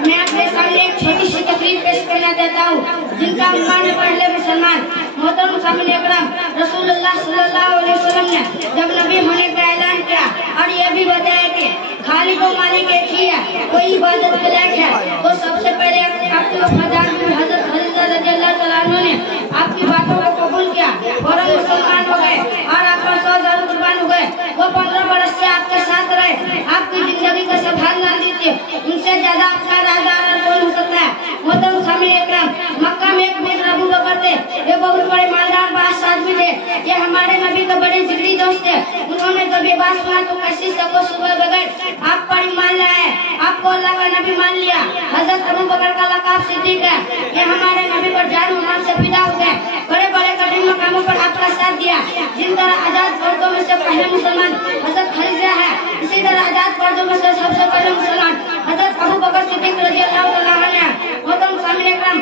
मैं आपके सामने एक छोटी सी तकरीर पेश करना चाहता हूँ, जिनका उन्वान है पहले मुसलमान। मोहतरम सामने अकरम रसूलुल्लाह सल्लल्लाहु अलैहि वसल्लम ने जब नबी होने का ऐलान किया और ये भी बताया कि खालिक और मालिक एक ही है, कोई इबादत के लायक है, तो सबसे पहले आपके वफादार हज़रत खदीजा रज़ियल्लाहु तआला अन्हा ने आपकी बातों को कबूल किया और मुसलमान हो गए और आप पर 100,000 कुर्बान हो गए। वो 15 बरस से आपके साथ रहे, आपकी जिंदगी का संभालना दीजिए, उनसे ज्यादा आपका राजदार कौन हो सकता है। मोहतरम सामने अकरम मक्का में एक मित्र अबू बकर थे, ये बहुत बड़े मालदार बादशाह आदमी थे, ये हमारे नबी के बड़े जिगरी दोस्त थे। उन्होंने जब ये बात सुना तो कैसी सबको सुबह बगैर आप पर ईमान लाए, आपको अल्लाह का नबी मान लिया। हजरत अबू बकर का लक़ब सिद्दीक है, ये हमारे नबी पर जान और माल से फिदा हो गए, बड़े बड़े कठिन मकामों पर आपका साथ दिया। जिन तरह आजाद फर्दों में से पहले मुसलमान हजरत खदीजा है, इसी तरह आजाद फर्दों में से सबसे पहले मुसलमान हजरत अबू बकर सिद्दीक रज़ियल्लाहु तआला अन्हु है। मोहतरम सामने अकरम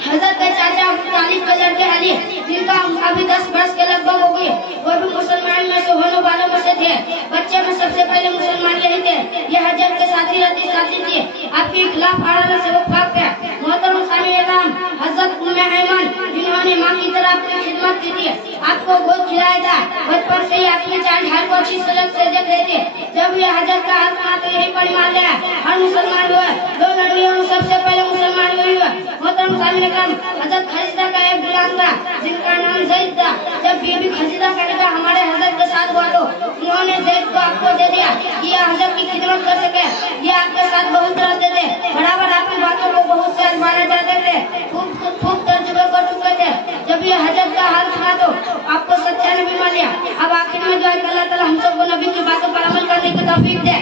हजरत के चाचा अबू तालिब के लड़के अली, जिनका अभी 10 वर्ष के लगभग हो गई, वो भी मुसलमान में से होने वालों में से थे। बच्चे में सबसे पहले मुसलमान यही थे। ये हजरत के साथी रहती थी, आपके खिलाफ आड़ाने से वो भाग गया। मोहतरम सामने अकरम हजरत उम्मे ऐमन, जिन्होंने मां की तरह आपकी खिदमत की थी, आपको गोद खिलाया था, बचपन से ही आपकी चाल ढाल को अच्छी सलग से देख रहे थे। जब ये हजरत का हाथ सुना तो यही पर मान लिया, हर मुसलमान हुआ। 2 लड़कियों में सबसे पहले मुसलमान हुई हुआ। मोहतरम सामने अकरम हजरत खदीजा का एक गुलाम था, जिनका नाम ज़ैद था। जब बीबी खदीजा का निकाह हमारे हजरत के साथ हुआ तो उन्होंने ज़ैद को आपको दे दिया कि यह हजरत की खिदमत कर सके। ये आपके साथ बहुत रहते थे, बराबर आपकी बातों को बहुत से आजमाना चाहते थे, खूब तजुर्बे कर चुके थे। जब ये हजरत का हाल सुना तो आपको सच्चा नबी मान लिया। अब आखिर में जो अल्लाह ताला हम सबको नबी की बातों पर अमल करने की तौफीक दे।